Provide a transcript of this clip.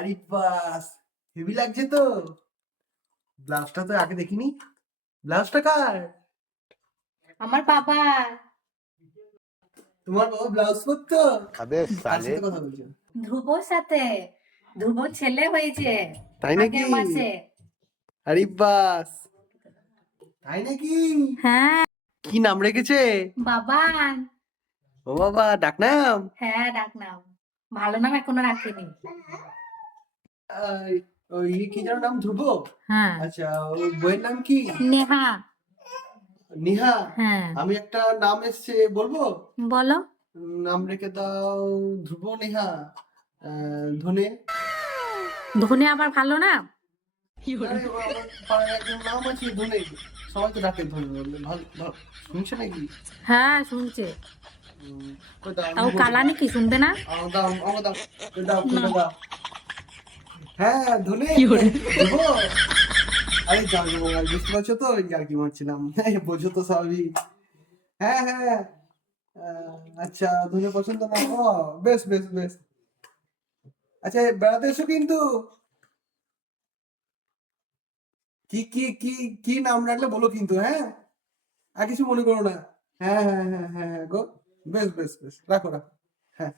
আরে বাস, হেভি লাগছে তো। ব্লাউজটা তো আগে দেখিনি। ব্লাউজটা কার? আমার বাবা। তোমার বাবা ব্লাউজ পরতো? अबे কার साले সাথে কথা বলছো? ধ্রুবর সাথে। ধ্রুব ছেলে হয়েছে তাই আগের নাকি? মাসে। আরে বাস, তাই নাকি? হ্যাঁ। কি নাম রেখেছে? বাবান। ও বাবা, ডাকনাম? হ্যাঁ, ডাকনাম। ভালো নাম এখনো রাখিনি। আই, ওই কি যেন নাম, ধ্রুব? হ্যাঁ। আচ্ছা, ওর বইয়ের নাম কি? নেহা। নিহা। হ্যাঁ। আমি একটা নাম এসছে, বলবো? বলো। নাম রেখে দাও ধ্রুব নেহা। ধনে। ধনে আবার ভালো না? আরে আমার পাড়ায় একজন নাম আছে ধনে, সবাই তো ডাকে ধনে বলে। ভালো ভালো, শুনছে নাকি? হ্যাঁ, শুনছে। কই দাও, তাও আমি বলছি। কালানি কি শুনবে না? দাও, আমাকে দাও, কই দাও, না। খুলে দাও। হ্যাঁ, ধনে। ধ্রুব। আরে জানো বাবা, বুঝতে পারছো তো, আর কি মারছিলাম। বোঝো তো সবই। হ্যাঁ হ্যাঁ। আচ্ছা, ধনে পছন্দ না? ও, বেশ বেশ বেশ। আচ্ছা, বেড়াতে এসো কিন্তু। কি কি কি কি নাম রাখলে বলো কিন্তু, হ্যাঁ? আর কিছু মনে করো না। হ্যাঁ হ্যাঁ হ্যাঁ হ্যাঁ হ্যাঁ গো। বেশ বেশ বেশ, রাখো রাখো। হ্যাঁ।